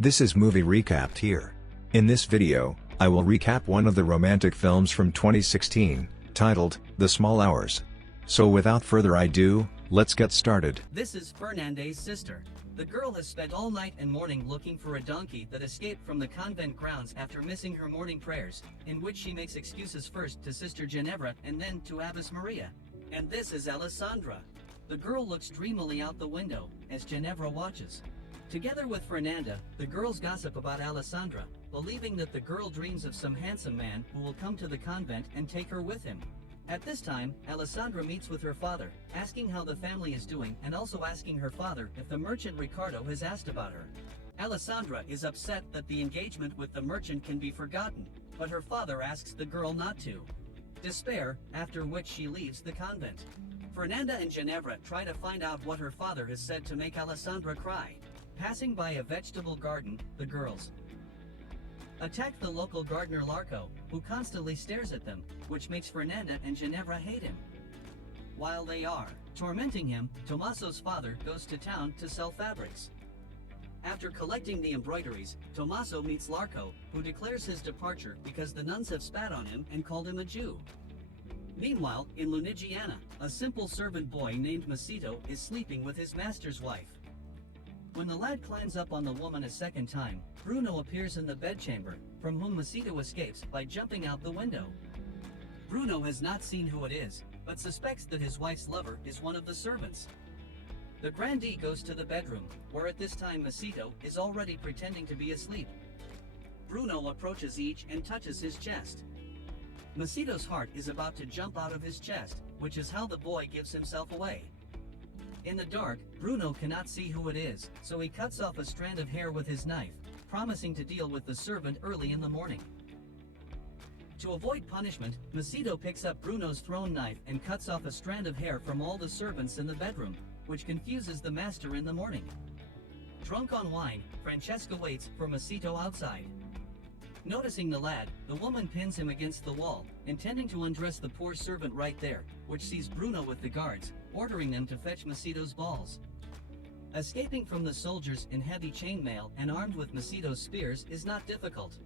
This is movie recapped here. In this video, I will recap one of the romantic films from 2016, titled, The Small Hours. So without further ado, let's get started. This is Fernande's sister. The girl has spent all night and morning looking for a donkey that escaped from the convent grounds after missing her morning prayers, in which she makes excuses first to Sister Ginevra and then to Abbess Maria. And this is Alessandra. The girl looks dreamily out the window, as Ginevra watches. Together with Fernanda, the girls gossip about Alessandra, believing that the girl dreams of some handsome man who will come to the convent and take her with him. At this time, Alessandra meets with her father, asking how the family is doing and also asking her father if the merchant Ricardo has asked about her. Alessandra is upset that the engagement with the merchant can be forgotten, but her father asks the girl not to. Despair, after which she leaves the convent. Fernanda and Ginevra try to find out what her father has said to make Alessandra cry. Passing by a vegetable garden, the girls attack the local gardener Larco, who constantly stares at them, which makes Fernanda and Ginevra hate him. While they are tormenting him, Tommaso's father goes to town to sell fabrics. After collecting the embroideries, Tommaso meets Larco, who declares his departure because the nuns have spat on him and called him a Jew. Meanwhile, in Lunigiana, a simple servant boy named Macito is sleeping with his master's wife. When the lad climbs up on the woman a second time, Bruno appears in the bedchamber, from whom Macito escapes by jumping out the window. Bruno has not seen who it is, but suspects that his wife's lover is one of the servants. The grandee goes to the bedroom, where at this time Macito is already pretending to be asleep. Bruno approaches each and touches his chest. Macito's heart is about to jump out of his chest, which is how the boy gives himself away. In the dark, Bruno cannot see who it is, so he cuts off a strand of hair with his knife, promising to deal with the servant early in the morning. To avoid punishment, Macito picks up Bruno's thrown knife and cuts off a strand of hair from all the servants in the bedroom, which confuses the master in the morning. Drunk on wine, Francesca waits for Macito outside. Noticing the lad, the woman pins him against the wall, intending to undress the poor servant right there, which sees Bruno with the guards, ordering them to fetch Macito's balls. Escaping from the soldiers in heavy chainmail and armed with Macito's spears is not difficult.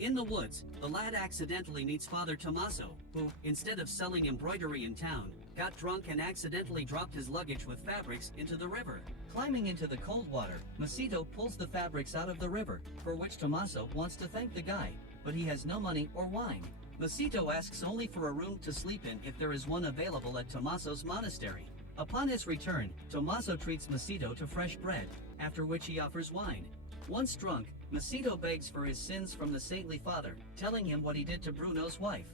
In the woods, the lad accidentally meets Father Tommaso, who, instead of selling embroidery in town, got drunk and accidentally dropped his luggage with fabrics into the river. Climbing into the cold water, Macito pulls the fabrics out of the river, for which Tommaso wants to thank the guy, but he has no money or wine. Macito asks only for a room to sleep in if there is one available at Tommaso's monastery. Upon his return, Tommaso treats Macito to fresh bread, after which he offers wine. Once drunk, Macito begs for his sins from the saintly father, telling him what he did to Bruno's wife.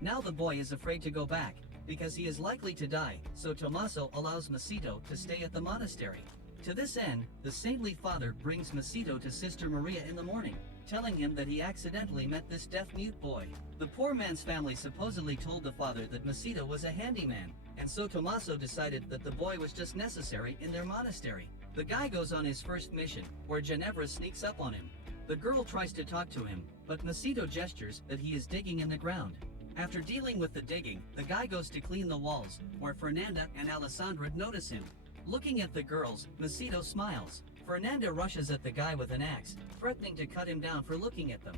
Now the boy is afraid to go back, because he is likely to die, so Tommaso allows Macito to stay at the monastery. To this end, the saintly father brings Macito to Sister Maria in the morning, telling him that he accidentally met this deaf-mute boy. The poor man's family supposedly told the father that Macito was a handyman, and so Tommaso decided that the boy was just necessary in their monastery. The guy goes on his first mission, where Ginevra sneaks up on him. The girl tries to talk to him, but Macito gestures that he is digging in the ground. After dealing with the digging, the guy goes to clean the walls, where Fernanda and Alessandra notice him. Looking at the girls, Macito smiles. Fernanda rushes at the guy with an axe, threatening to cut him down for looking at them.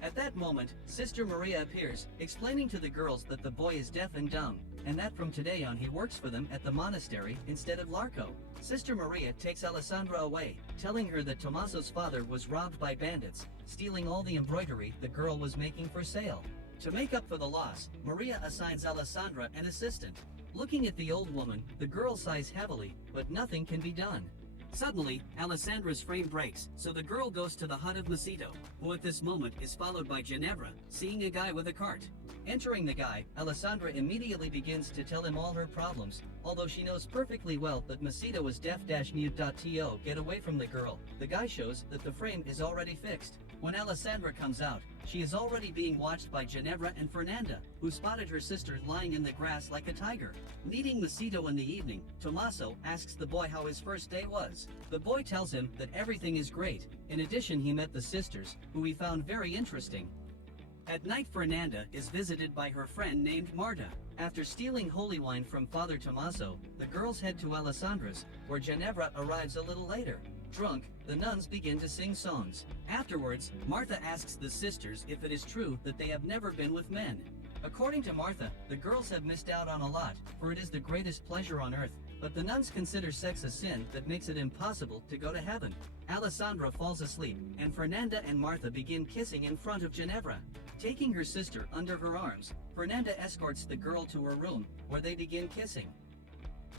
At that moment, Sister Maria appears, explaining to the girls that the boy is deaf and dumb, and that from today on he works for them at the monastery instead of Larco. Sister Maria takes Alessandra away, telling her that Tommaso's father was robbed by bandits, stealing all the embroidery the girl was making for sale. To make up for the loss, Maria assigns Alessandra an assistant. Looking at the old woman, the girl sighs heavily, but nothing can be done. Suddenly, Alessandra's frame breaks, so the girl goes to the hut of Macito, who at this moment is followed by Ginevra, seeing a guy with a cart. Entering the guy, Alessandra immediately begins to tell him all her problems, although she knows perfectly well that Macito is deaf-mute. To get away from the girl, the guy shows that the frame is already fixed. When Alessandra comes out, she is already being watched by Ginevra and Fernanda, who spotted her sister lying in the grass like a tiger. Meeting Macito in the evening, Tommaso asks the boy how his first day was. The boy tells him that everything is great. In addition, he met the sisters, who he found very interesting. At night, Fernanda is visited by her friend named Marta. After stealing holy wine from Father Tommaso, the girls head to Alessandra's, where Ginevra arrives a little later. Drunk, the nuns begin to sing songs. Afterwards, Martha asks the sisters if it is true that they have never been with men. According to Martha, the girls have missed out on a lot, for it is the greatest pleasure on earth, but the nuns consider sex a sin that makes it impossible to go to heaven. Alessandra falls asleep, and Fernanda and Martha begin kissing in front of Ginevra. Taking her sister under her arms, Fernanda escorts the girl to her room, where they begin kissing.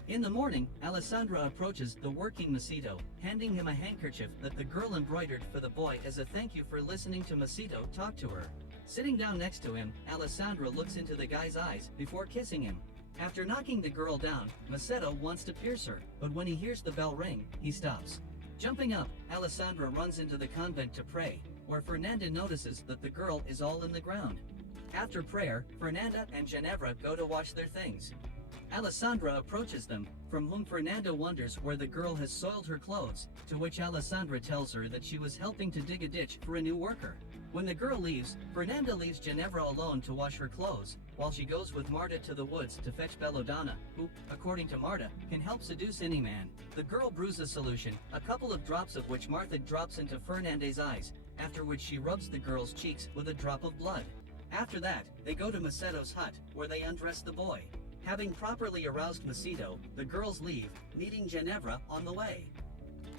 In the morning, Alessandra approaches the working Macedo, handing him a handkerchief that the girl embroidered for the boy as a thank you for listening to Macedo talk to her. Sitting down next to him, Alessandra looks into the guy's eyes before kissing him. After knocking the girl down, Macedo wants to pierce her, but when he hears the bell ring, he stops. Jumping up, Alessandra runs into the convent to pray, where Fernanda notices that the girl is all in the ground. After prayer, Fernanda and Ginevra go to wash their things. Alessandra approaches them, from whom Fernanda wonders where the girl has soiled her clothes, to which Alessandra tells her that she was helping to dig a ditch for a new worker. When the girl leaves, Fernanda leaves Ginevra alone to wash her clothes, while she goes with Marta to the woods to fetch Belladonna, who, according to Marta, can help seduce any man. The girl brews a solution, a couple of drops of which Martha drops into Fernanda's eyes, after which she rubs the girl's cheeks with a drop of blood. After that, they go to Macedo's hut, where they undress the boy. Having properly aroused Macedo, the girls leave, meeting Ginevra on the way.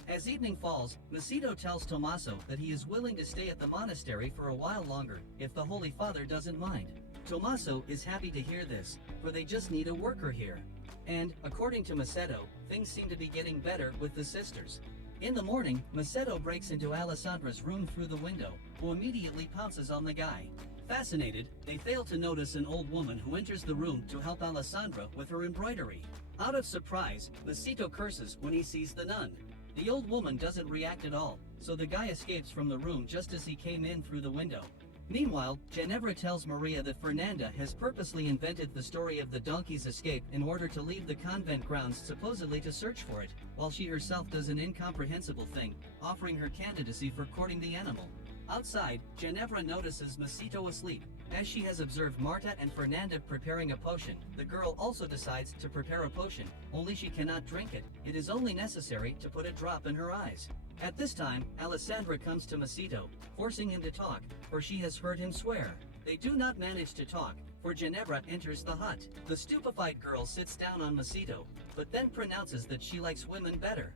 As evening falls, Macedo tells Tommaso that he is willing to stay at the monastery for a while longer, if the Holy Father doesn't mind. Tommaso is happy to hear this, for they just need a worker here. And, according to Macedo, things seem to be getting better with the sisters. In the morning, Macedo breaks into Alessandra's room through the window, who immediately pounces on the guy. Fascinated, they fail to notice an old woman who enters the room to help Alessandra with her embroidery. Out of surprise, Macedo curses when he sees the nun. The old woman doesn't react at all, so the guy escapes from the room just as he came in through the window. Meanwhile, Ginevra tells Maria that Fernanda has purposely invented the story of the donkey's escape in order to leave the convent grounds supposedly to search for it, while she herself does an incomprehensible thing, offering her candidacy for courting the animal. Outside, Ginevra notices Macedo asleep. As she has observed Marta and Fernanda preparing a potion, the girl also decides to prepare a potion, only she cannot drink it. It is only necessary to put a drop in her eyes. At this time, Alessandra comes to Macedo, forcing him to talk, for she has heard him swear. They do not manage to talk, for Ginevra enters the hut. The stupefied girl sits down on Macedo, but then pronounces that she likes women better.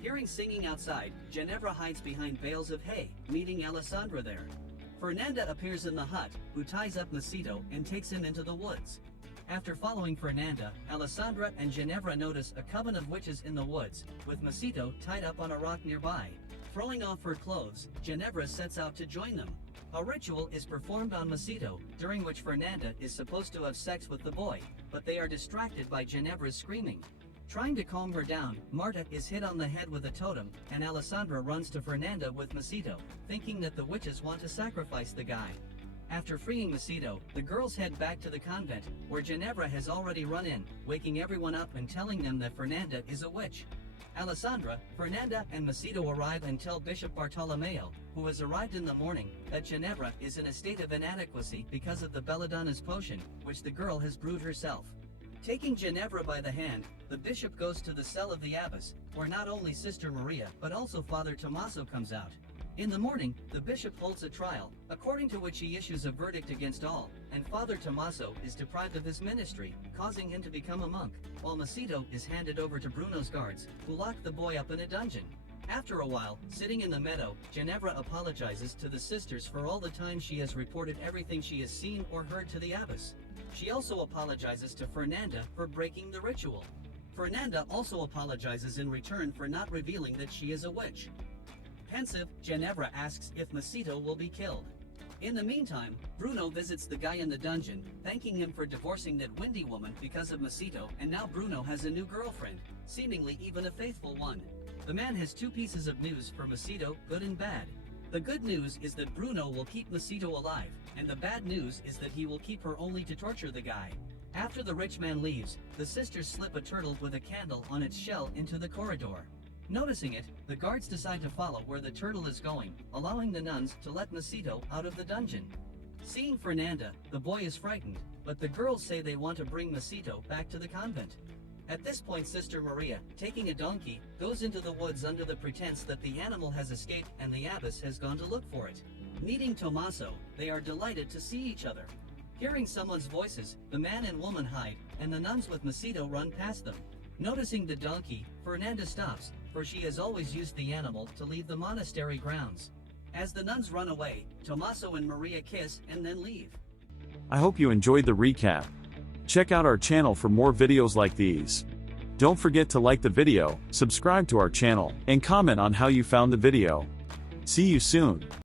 Hearing singing outside, Ginevra hides behind bales of hay, meeting Alessandra there. Fernanda appears in the hut, who ties up Macedo and takes him into the woods. After following Fernanda, Alessandra and Ginevra notice a coven of witches in the woods, with Macedo tied up on a rock nearby. Throwing off her clothes, Ginevra sets out to join them. A ritual is performed on Macedo, during which Fernanda is supposed to have sex with the boy, but they are distracted by Ginevra's screaming. Trying to calm her down, Marta is hit on the head with a totem, and Alessandra runs to Fernanda with Macedo, thinking that the witches want to sacrifice the guy. After freeing Macedo, the girls head back to the convent, where Ginevra has already run in, waking everyone up and telling them that Fernanda is a witch. Alessandra, Fernanda, and Macedo arrive and tell Bishop Bartolomeo, who has arrived in the morning, that Ginevra is in a state of inadequacy because of the Belladonna's potion, which the girl has brewed herself. Taking Ginevra by the hand, the bishop goes to the cell of the abbess, where not only Sister Maria but also Father Tommaso comes out. In the morning, the bishop holds a trial, according to which he issues a verdict against all, and Father Tommaso is deprived of his ministry, causing him to become a monk, while Macedo is handed over to Bruno's guards, who lock the boy up in a dungeon. After a while, sitting in the meadow, Ginevra apologizes to the sisters for all the time she has reported everything she has seen or heard to the abbess. She also apologizes to Fernanda for breaking the ritual. Fernanda also apologizes in return for not revealing that she is a witch. Pensive, Ginevra asks if Macedo will be killed. In the meantime, Bruno visits the guy in the dungeon, thanking him for divorcing that windy woman because of Macedo, and now Bruno has a new girlfriend, seemingly even a faithful one. The man has two pieces of news for Macedo, good and bad. The good news is that Bruno will keep Macedo alive, and the bad news is that he will keep her only to torture the guy. After the rich man leaves, the sisters slip a turtle with a candle on its shell into the corridor. Noticing it, the guards decide to follow where the turtle is going, allowing the nuns to let Macedo out of the dungeon. Seeing Fernanda, the boy is frightened, but the girls say they want to bring Macedo back to the convent. At this point Sister Maria, taking a donkey, goes into the woods under the pretense that the animal has escaped and the abbess has gone to look for it. Meeting Tommaso, they are delighted to see each other. Hearing someone's voices, the man and woman hide, and the nuns with Macedo run past them. Noticing the donkey, Fernanda stops, for she has always used the animal to leave the monastery grounds. As the nuns run away, Tommaso and Maria kiss and then leave. I hope you enjoyed the recap. Check out our channel for more videos like these. Don't forget to like the video, subscribe to our channel, and comment on how you found the video. See you soon.